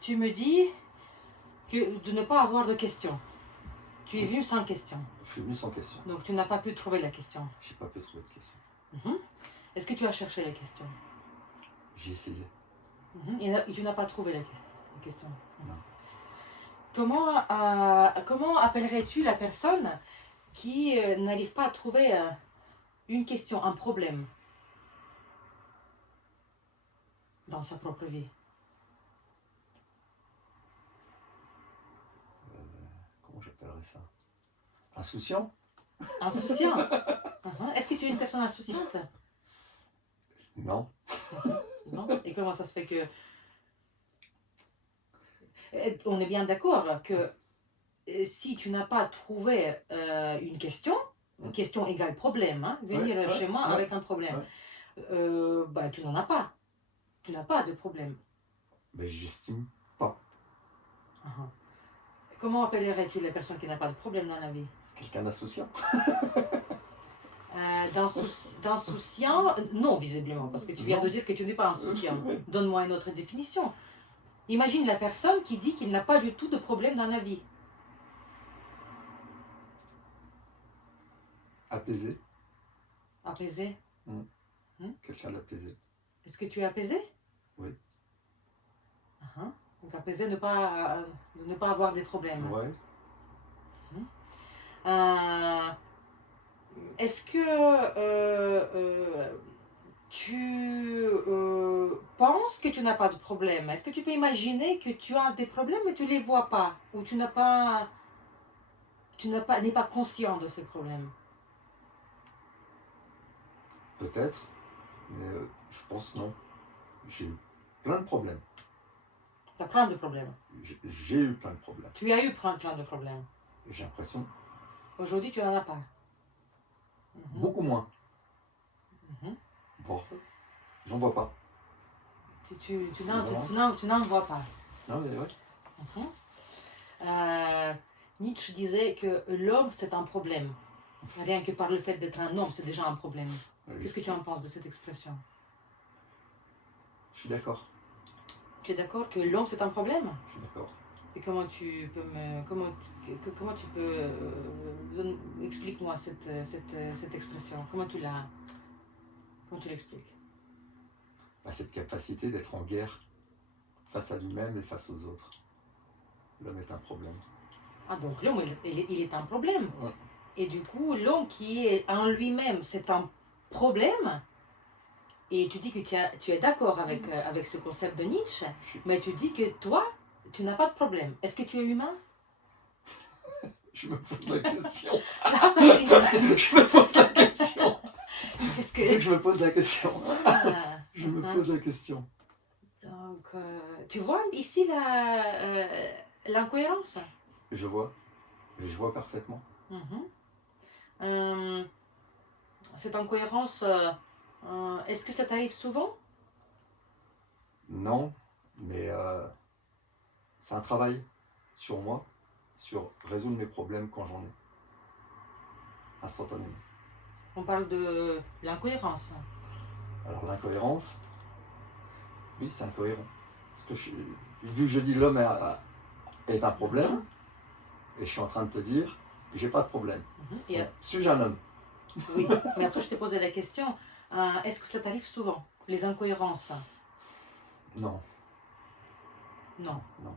Tu me dis de ne pas avoir de questions. Tu es venu sans question. Je suis venu sans question. Donc tu n'as pas pu trouver la question. J'ai pas pu trouver de question. Est-ce que tu as cherché la question? J'ai essayé. Et tu n'as pas trouvé la question. Non. Comment appellerais-tu la personne qui n'arrive pas à trouver une question, un problème dans sa propre vie? Comment j'appellerais ça? Insouciant? Insouciant. Est-ce que tu es une personne insouciante? Non. Non. Et comment ça se fait que... On est bien d'accord que si tu n'as pas trouvé une question égale problème, hein, venir chez moi avec un problème, tu n'en as pas. Tu n'as pas de problème. Mais j'estime pas. Comment appellerais-tu les personnes qui n'ont pas de problème dans la vie? Quelqu'un d'associant? D'insouciant? Non, visiblement, parce que tu viens de dire que tu n'es pas insouciant. Donne-moi une autre définition. Imagine la personne qui dit qu'il n'a pas du tout de problème dans la vie. Apaisé. Apaisé? Quelqu'un d'apaisé. Est-ce que tu es apaisé? Oui. Donc apaisé, ne pas avoir des problèmes. Ouais. Est-ce que tu penses que tu n'as pas de problème? Est-ce que tu peux imaginer que tu as des problèmes mais tu ne les vois pas? Ou tu n'es pas conscient de ces problèmes? Peut-être, mais je pense non. J'ai eu plein de problèmes. Tu as plein de problèmes. J'ai eu plein de problèmes. Tu as eu plein de problèmes. J'ai l'impression. Aujourd'hui, tu n'en as pas. Beaucoup moins. Bon, j'en vois pas. Tu n'en vois pas. Non, mais ouais. Nietzsche disait que l'homme, c'est un problème. Rien que par le fait d'être un homme, c'est déjà un problème. Oui. Qu'est-ce que tu en penses de cette expression? Je suis d'accord. Tu es d'accord que l'homme, c'est un problème? Je suis d'accord. Et comment tu peux explique-moi cette expression. Comment tu l'expliques? Cette capacité d'être en guerre face à lui-même et face aux autres. L'homme est un problème. Donc l'homme, il est un problème. Ouais. Et du coup, l'homme qui est en lui-même, c'est un problème. Et tu dis que tu es d'accord avec ce concept de Nietzsche, mais tu dis que toi, tu n'as pas de problème. Est-ce que tu es humain? Je me pose la question. Je me pose la question. C'est que je me pose la question. Je me pose la question. Donc, tu vois ici l'incohérence? Je vois. Mais je vois parfaitement. Cette incohérence, est-ce que ça t'arrive souvent? Non, mais c'est un travail sur moi, sur résoudre mes problèmes quand j'en ai. Instantanément. On parle de l'incohérence. Alors l'incohérence, oui, c'est incohérent. Parce que vu que je dis l'homme est un problème, et je suis en train de te dire, j'ai pas de problème. Suis-je un homme? Oui, mais après je t'ai posé la question, est-ce que ça t'arrive souvent, les incohérences? Non. Non. Non.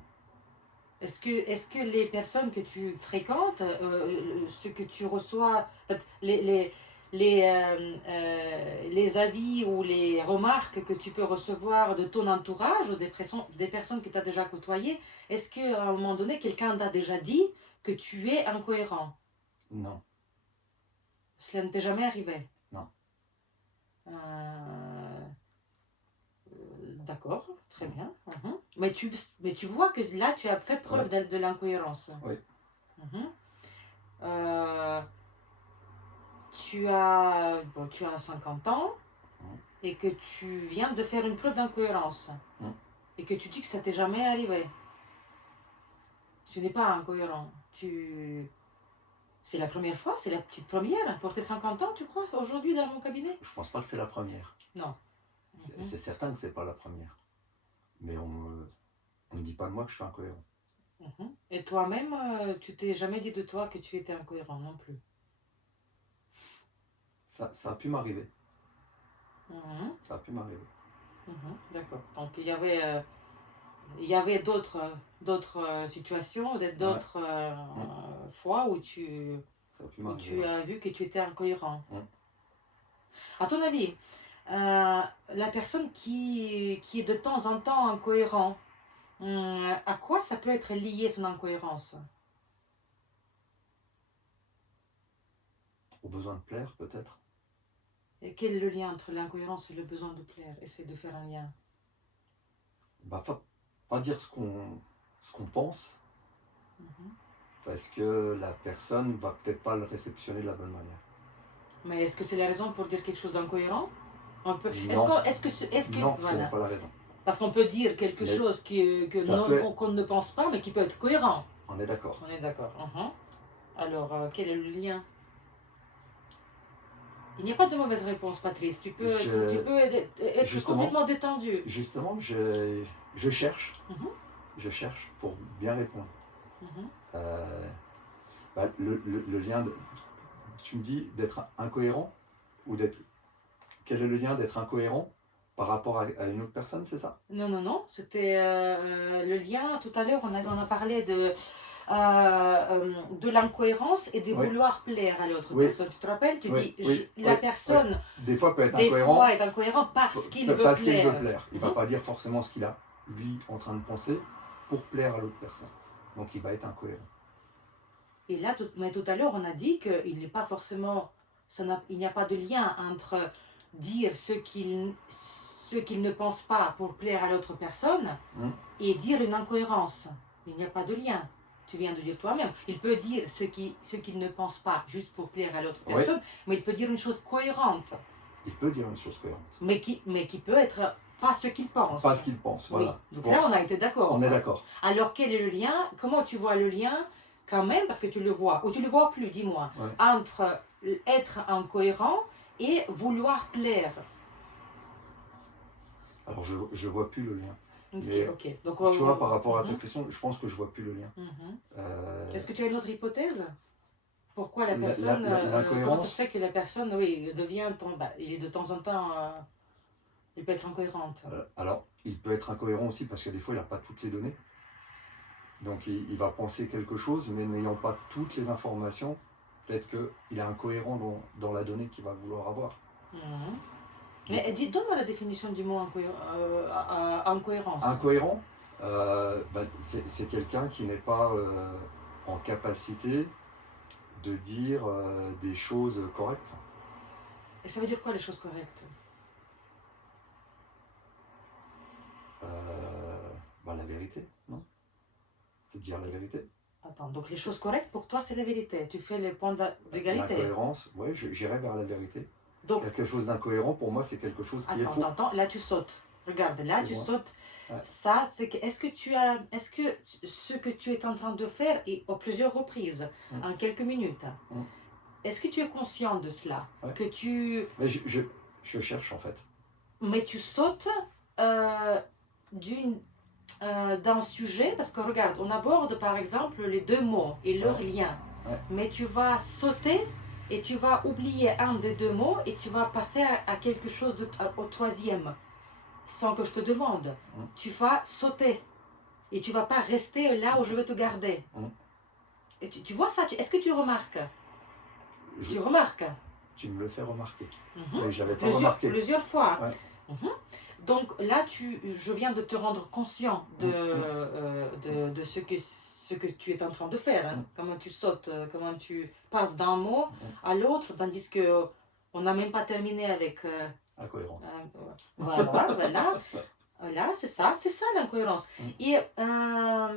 Est-ce que les personnes que tu fréquentes, ce que tu reçois, les avis ou les remarques que tu peux recevoir de ton entourage ou des personnes que tu as déjà côtoyées, est-ce qu'à un moment donné, quelqu'un t'a déjà dit que tu es incohérent? Non. Cela ne t'est jamais arrivé? Non. D'accord, très bien. Mais tu vois que là, tu as fait preuve de l'incohérence. Oui. Tu as 50 ans et que tu viens de faire une preuve d'incohérence. Et que tu dis que ça t'est jamais arrivé. Tu n'es pas incohérent. C'est la première fois, c'est la petite première pour tes 50 ans, tu crois, aujourd'hui dans mon cabinet? Je pense pas que c'est la première. Non. C'est certain que c'est pas la première. Mais on me dis pas de moi que je suis incohérent. Et toi-même, tu t'es jamais dit de toi que tu étais incohérent non plus. Ça a pu m'arriver. Mhm, Ça a pu m'arriver. d'accord. Donc il y avait d'autres situations, Ouais. d'autres fois où Ça a pu où m'arriver. tu Ouais. as vu que tu étais incohérent. Mm. À ton avis, la personne qui est de temps en temps incohérent, à quoi ça peut être lié son incohérence? Au besoin de plaire, peut-être. Et quel est le lien entre l'incohérence et le besoin de plaire? Essaye de faire un lien. Bah, pas dire ce qu'on pense, Mhm. parce que la personne va peut-être pas le réceptionner de la bonne manière. Mais est-ce que c'est la raison pour dire quelque chose d'incohérent? On peut... Non, est-ce que, non, ce n'est voilà. pas la raison. Parce qu'on peut dire quelque Mais chose ça fait... qu'on ne pense pas, mais qui peut être cohérent. On est d'accord. On est d'accord. Alors, quel est le lien? Il n'y a pas de mauvaise réponse, Patrice. Tu peux être Justement, complètement détendu. Justement, je cherche. Mhm, Je cherche pour bien répondre. mhm. Bah, le lien, tu me dis d'être incohérent ou d'être... Quel est le lien d'être incohérent par rapport à une autre personne, c'est ça? Non, non, non. C'était le lien. Tout à l'heure, on a parlé de l'incohérence et de Oui. vouloir plaire à l'autre Oui. personne. Tu te rappelles? Tu Oui, dis, oui, la oui, personne, oui. Des fois peut être des incohérent, fois, est incohérent parce qu'il veut parce qu'il veut plaire. plaire. Il va pas dire forcément ce qu'il a, lui, en train de penser pour plaire à l'autre personne. Donc il va être incohérent. Et là, mais tout à l'heure, on a dit qu'il n'est pas forcément, il n'y a pas de lien entre dire ce qu'il ne pense pas pour plaire à l'autre personne et dire une incohérence. Il n'y a pas de lien. Tu viens de dire toi-même. Il peut dire ce qu'il ne pense pas juste pour plaire à l'autre personne, mais il peut dire une chose cohérente. Il peut dire une chose cohérente. Mais qui peut être pas ce qu'il pense. Pas ce qu'il pense, voilà. Oui. Donc là, on a été d'accord. On est d'accord. Alors, quel est le lien? Comment tu vois le lien, quand même, parce que tu le vois, ou tu le vois plus, dis-moi, entre être incohérent et vouloir plaire? Alors, je vois plus le lien. Ok, Mais, ok. Donc, tu vois, par rapport à ta question, je pense que je vois plus le lien. Est-ce que tu as une autre hypothèse? Pourquoi la personne, comment ça se fait que la personne, devient, il est de temps en temps, il peut être incohérente? Alors, il peut être incohérent aussi parce que des fois, il n'a pas toutes les données. Donc, il va penser quelque chose, mais n'ayant pas toutes les informations, peut-être qu'il est incohérent dans la donnée qu'il va vouloir avoir. Mais donne-moi la définition du mot incohérence. Incohérent, c'est quelqu'un qui n'est pas en capacité de dire des choses correctes. Et ça veut dire quoi les choses correctes? La vérité, non? C'est dire la vérité. Attends, donc les choses correctes pour toi c'est la vérité. Tu fais les points d'égalité. L'incohérence, oui, j'irai vers la vérité. Donc, quelque chose d'incohérent, pour moi, c'est quelque chose qui est faux. Attends, là tu sautes. Regarde, là tu sautes. Ouais. Ça, c'est que. Est-ce que ce que tu es en train de faire, et à plusieurs reprises, en quelques minutes, est-ce que tu es conscient de cela? Que tu. Mais je cherche en fait. Mais tu sautes d'un sujet, parce que regarde, on aborde par exemple les deux mots et leur lien. Mais tu vas sauter. Et tu vas oublier un des deux mots et tu vas passer à quelque chose au troisième, sans que je te demande. Tu vas sauter et tu vas pas rester là où je veux te garder. Et tu vois ça? Est-ce que tu remarques? Tu remarques? Tu me le fais remarquer. Mais j'avais pas remarqué. Plusieurs fois. Donc là, je viens de te rendre conscient de ce que tu es en train de faire, comment tu sautes, comment tu passes d'un mot à l'autre, tandis que on n'a même pas terminé avec incohérence. Voilà, c'est ça l'incohérence. Et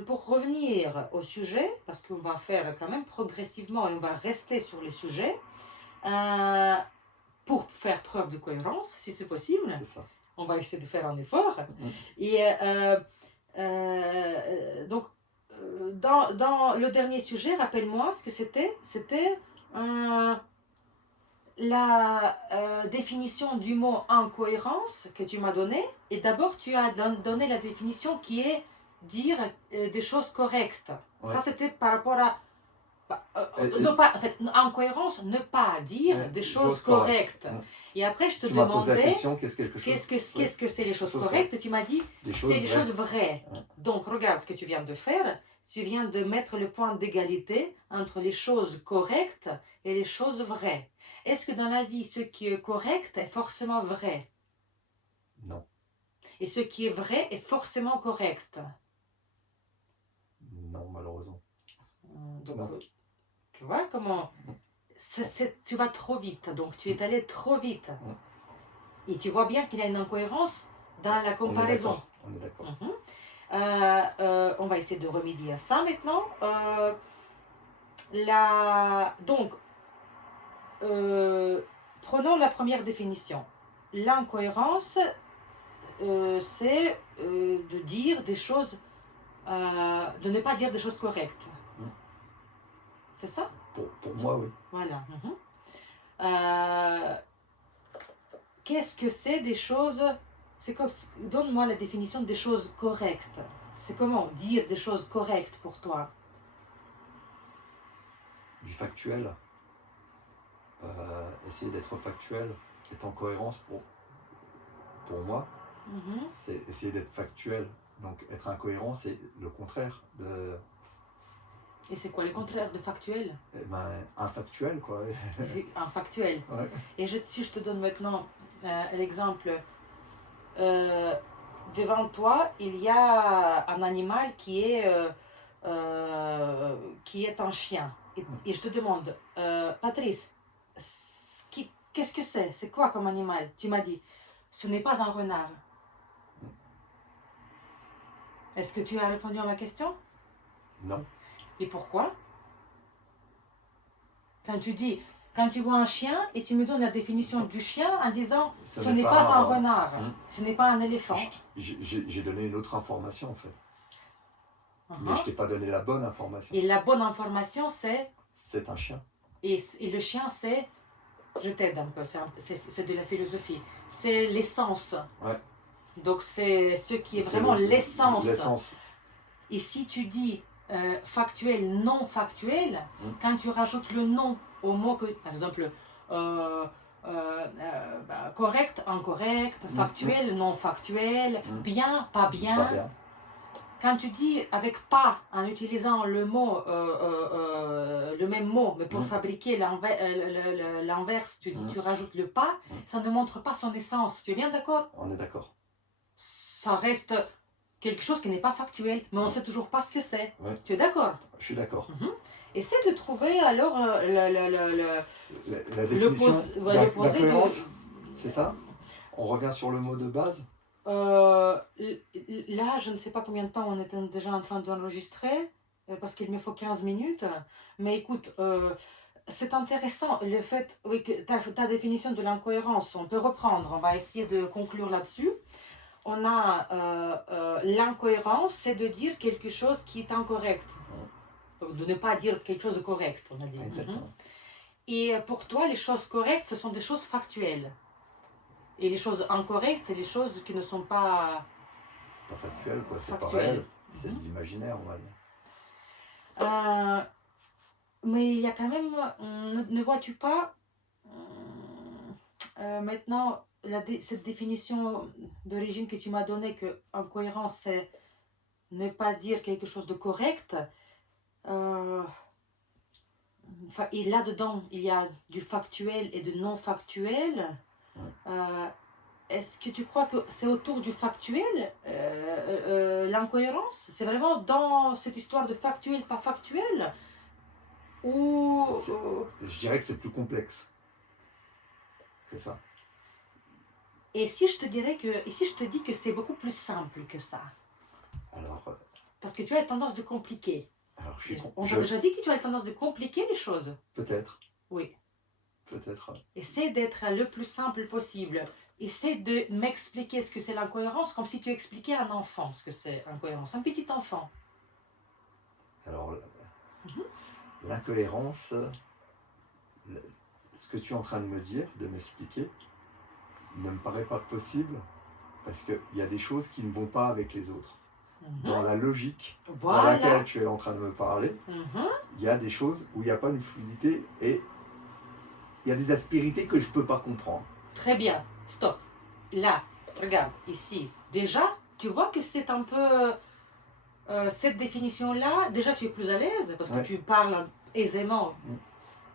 pour revenir au sujet, parce qu'on va faire quand même progressivement et on va rester sur les sujets, pour faire preuve de cohérence, si c'est possible. C'est ça. On va essayer de faire un effort. Et donc, dans le dernier sujet, rappelle-moi ce que c'était. C'était la définition du mot incohérence que tu m'as donnée. Et d'abord, tu as donné la définition qui est dire des choses correctes. Ouais. Ça, c'était par rapport à... Et- ne pas, en fait, en cohérence, ne pas dire Ouais, des choses choses correctes. correctes. Et après, je te Tu m'as posé la demandais question, qu'est-ce quelque chose qu'est-ce que c'est les choses Choses correctes, et tu m'as dit Les c'est choses les vraies. choses vraies. Ouais. Donc, regarde ce que tu viens de faire. Tu viens de mettre le point d'égalité entre les choses correctes et les choses vraies. Est-ce que dans la vie, ce qui est correct est forcément vrai? Non. Et ce qui est vrai est forcément correct? Non, malheureusement. Donc, Non. tu vois comment... tu vas trop vite, donc tu es allé trop vite. Et tu vois bien qu'il y a une incohérence dans la comparaison. On est d'accord. On va essayer de remédier à ça maintenant. Donc, prenons la première définition. L'incohérence, c'est de dire des choses, de ne pas dire des choses correctes. C'est ça? Pour moi, oui. Voilà. Qu'est-ce que c'est des choses... Donne-moi la définition des choses correctes. C'est comment dire des choses correctes pour toi? Du factuel. Essayer d'être factuel, être en cohérence pour moi, c'est essayer d'être factuel. Donc être incohérent, c'est le contraire de... Et c'est quoi le contraire de factuel? Eh ben, infactuel, quoi. Infactuel. Ouais. Et si je te donne maintenant l'exemple, devant toi, il y a un animal qui est un chien. Et je te demande, Patrice, qu'est-ce que c'est? C'est quoi comme animal? Tu m'as dit, ce n'est pas un renard. Est-ce que tu as répondu à ma question? Non. Et pourquoi? Quand tu vois un chien et tu me donnes la définition du chien en disant ce n'est pas un renard, ce n'est pas un éléphant. J'ai donné une autre information en fait. Mais je t'ai pas donné la bonne information. Et la bonne information c'est? C'est un chien. Et le chien c'est? Je t'aide un peu, c'est de la philosophie. C'est l'essence. Ouais. Donc c'est ce qui est vraiment l'essence. L'essence. Et si tu dis factuel, non factuel, quand tu rajoutes le non au mot que, par exemple, correct, incorrect, factuel, non factuel, bien, pas bien. Pas bien. Quand tu dis avec pas, en utilisant le mot, le même mot, mais pour fabriquer l'inverse, tu rajoutes le pas, ça ne montre pas son essence. Tu es bien d'accord? On est d'accord. Ça reste quelque chose qui n'est pas factuel, mais on ne sait toujours pas ce que c'est. Ouais. Tu es d'accord? Je suis d'accord. Essaie de trouver alors la définition d'incohérence, c'est ça? On revient sur le mot de base? Là, je ne sais pas combien de temps on est déjà en train d'enregistrer, parce qu'il me faut 15 minutes. Mais écoute, c'est intéressant le fait, oui, que ta définition de l'incohérence, on peut reprendre, on va essayer de conclure là-dessus. On a l'incohérence, c'est de dire quelque chose qui est incorrect. Donc, de ne pas dire quelque chose de correct, on a dit. Exactement. Et pour toi, les choses correctes, ce sont des choses factuelles. Et les choses incorrectes, c'est les choses qui ne sont pas... Pas factuelles, quoi. C'est pas réel. C'est de l'imaginaire, on va dire. Mais il y a quand même... Ne vois-tu pas... maintenant, cette définition d'origine que tu m'as donnée, que incohérence, c'est ne pas dire quelque chose de correct. Et là-dedans, il y a du factuel et du non factuel. Est-ce que tu crois que c'est autour du factuel, l'incohérence? C'est vraiment dans cette histoire de factuel, pas factuel? Ou... Je dirais que c'est plus complexe que ça. Et si je te dis que c'est beaucoup plus simple que ça? Alors... Parce que tu as la tendance de compliquer. Alors, on t'a déjà dit que tu as la tendance de compliquer les choses? Peut-être. Oui. Peut-être. Essaie d'être le plus simple possible. Essaie de m'expliquer ce que c'est l'incohérence comme si tu expliquais à un enfant ce que c'est l'incohérence, un petit enfant. Alors, l'incohérence, ce que tu es en train de me dire, de m'expliquer, ne me paraît pas possible parce qu'il y a des choses qui ne vont pas avec les autres. dans la logique dans Voilà. laquelle tu es en train de me parler, Mhm. il y a des choses où il n'y a pas une fluidité et il y a des aspérités que je ne peux pas comprendre. Très bien. Stop. Là, regarde, ici. Déjà, tu vois que c'est un peu... cette définition-là, déjà tu es plus à l'aise parce que Ouais. tu parles aisément.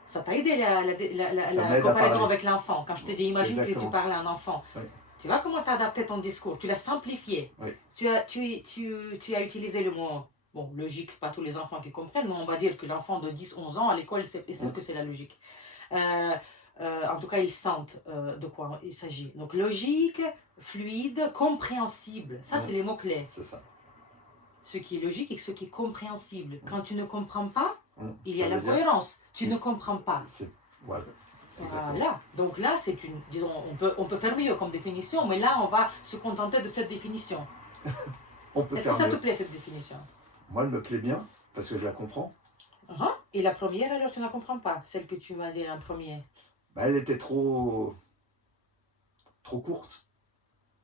Ça t'a aidé Ça la m'aide à comparaison parler. avec l'enfant. Quand je t'ai dit, imagine que tu Exactement. parles à un enfant. Oui. Tu vois comment tu as adapté ton discours, tu l'as simplifié. Oui. Tu as utilisé le mot, bon, logique, pas tous les enfants qui comprennent, mais on va dire que l'enfant de 10-11 ans à l'école, il sait ce que c'est la logique. En tout cas, ils sentent de quoi il s'agit. Donc, logique, fluide, compréhensible. Ça, c'est les mots-clés. C'est ça. Ce qui est logique et ce qui est compréhensible. Quand tu ne comprends pas, il y Ça a veut dire- l'incohérence. Tu ne comprends pas. Voilà. Exactement. Voilà. Donc là, c'est une, disons, on peut faire mieux comme définition, mais là, on va se contenter de cette définition. On peut Est-ce faire que ça mieux. te plaît, cette définition? Moi, elle me plaît bien parce que je la comprends. Et la première, alors, tu ne la comprends pas, celle que tu m'as dit en premier. Bah, elle était trop courte.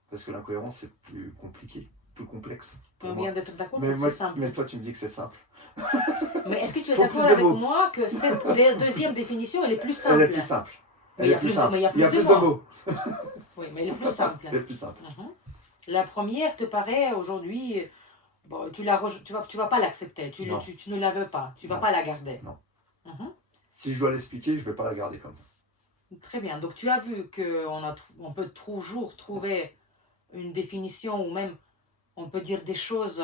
Parce que l'incohérence, c'est plus compliqué, plus complexe. On vient d'être d'accord, Mais, c'est simple. mais toi, tu me dis que c'est simple. Mais est-ce que tu es Faut d'accord plus de avec mots. moi que cette deuxième définition, elle est plus simple? Elle est plus simple. Mais il y a plus de mots. Oui, mais elle est plus simple. Elle est plus simple. La première te paraît aujourd'hui, bon, tu vas pas l'accepter, tu ne la veux pas, tu vas pas la garder. Non. Mhm. Si je dois l'expliquer, je vais pas la garder comme ça. Très bien, donc tu as vu qu'on peut toujours trouver une définition ou même on peut dire des choses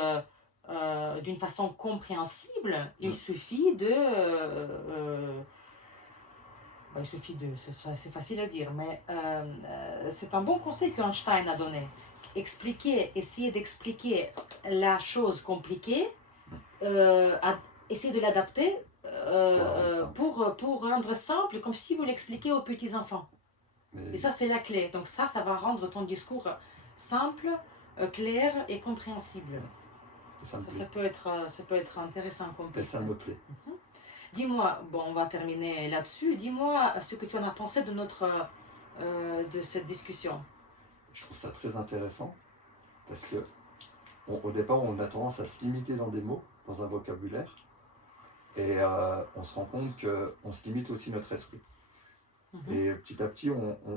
d'une façon compréhensible. Il suffit de... c'est facile à dire, mais c'est un bon conseil qu'Einstein a donné. Essayer d'expliquer la chose compliquée, essayer de l'adapter pour rendre simple, comme si vous l'expliquiez aux petits-enfants. Et ça, c'est la clé. Donc ça va rendre ton discours simple, clair et compréhensible. Ça peut être intéressant comme Et ça me plaît. Dis-moi, bon, on va terminer là-dessus. Dis-moi ce que tu en as pensé de cette discussion. Je trouve ça très intéressant parce que au départ, on a tendance à se limiter dans des mots, dans un vocabulaire, et on se rend compte qu'on se limite aussi notre esprit. Et petit à petit,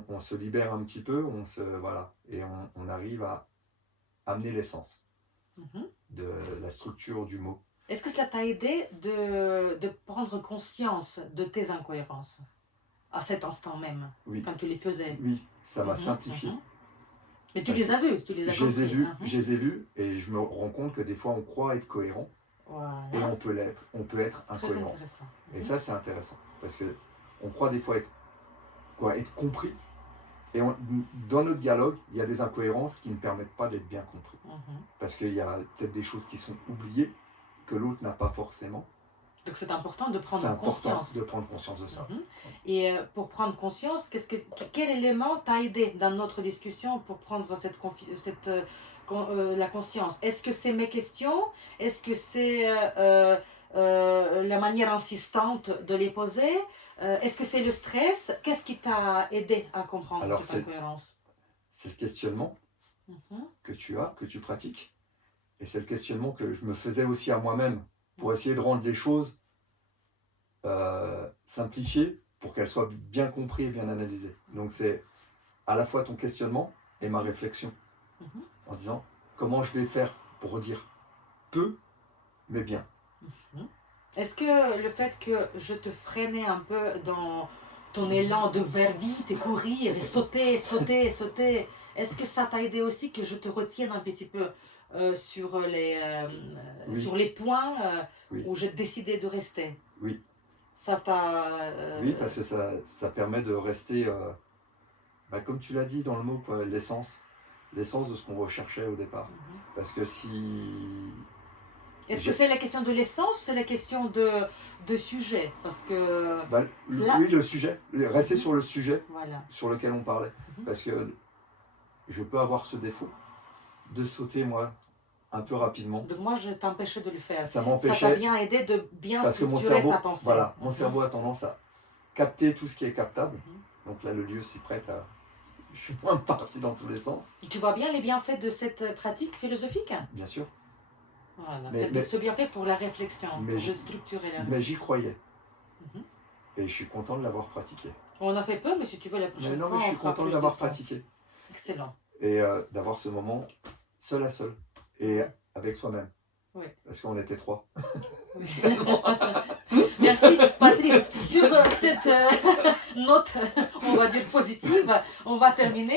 on se libère un petit peu, et on arrive à amener l'essence de la structure du mot. Est-ce que cela t'a aidé de prendre conscience de tes incohérences à cet instant même, quand tu les faisais? Oui, ça m'a simplifié. Mais tu les as vus, tu les as compris. Je les ai vus et je me rends compte que des fois on croit être cohérent et on peut être incohérent. Très intéressant. Et ça c'est intéressant parce que on croit des fois être compris et dans notre dialogue il y a des incohérences qui ne permettent pas d'être bien compris parce qu'il y a peut-être des choses qui sont oubliées que l'autre n'a pas forcément. Donc c'est important de prendre conscience. De prendre conscience de ça. Et pour prendre conscience, quel élément t'a aidé dans notre discussion pour prendre la conscience? Est-ce que c'est mes questions? Est-ce que c'est la manière insistante de les poser? Est-ce que c'est le stress? Qu'est-ce qui t'a aidé à comprendre cette incohérence? C'est le questionnement que tu pratiques. Et c'est le questionnement que je me faisais aussi à moi-même pour essayer de rendre les choses simplifiées pour qu'elles soient bien comprises et bien analysées. Donc c'est à la fois ton questionnement et ma réflexion en disant comment je vais faire pour dire peu mais bien. Est-ce que le fait que je te freinais un peu dans ton élan de faire vite et courir et sauter, est-ce que ça t'a aidé aussi que je te retienne un petit peu sur les points où j'ai décidé de rester? Oui. Ça t'a... Oui, parce que ça permet de rester, comme tu l'as dit dans le mot, l'essence de ce qu'on recherchait au départ. Parce que si... Est-ce que c'est la question de l'essence ou c'est la question de sujet? Parce que... oui, le sujet. Rester sur le sujet sur lequel on parlait. Parce que je peux avoir ce défaut de sauter, moi, un peu rapidement. Donc moi, je t'empêchais de le faire. Ça m'empêchait. Ça t'a bien aidé de bien structurer ta pensée. Voilà, mon cerveau a tendance à capter tout ce qui est captable. Donc là, le lieu s'y prête à... Je suis moins parti dans tous les sens. Tu vois bien les bienfaits de cette pratique philosophique? Bien sûr. Voilà. Mais- C'est bien fait pour la réflexion, mais pour structurer la Mais j'y croyais. Mhm. Et je suis content de l'avoir pratiqué. On a fait peu, mais si tu veux la Mais prochaine non, fois, mais je on suis fera content de plus l'avoir temps. pratiqué. Excellent. Et d'avoir ce moment seul à seul. Et avec soi-même. Oui. Parce qu'on était 3. Oui. Merci Patrice. Sur cette note, on va dire positive, on va terminer.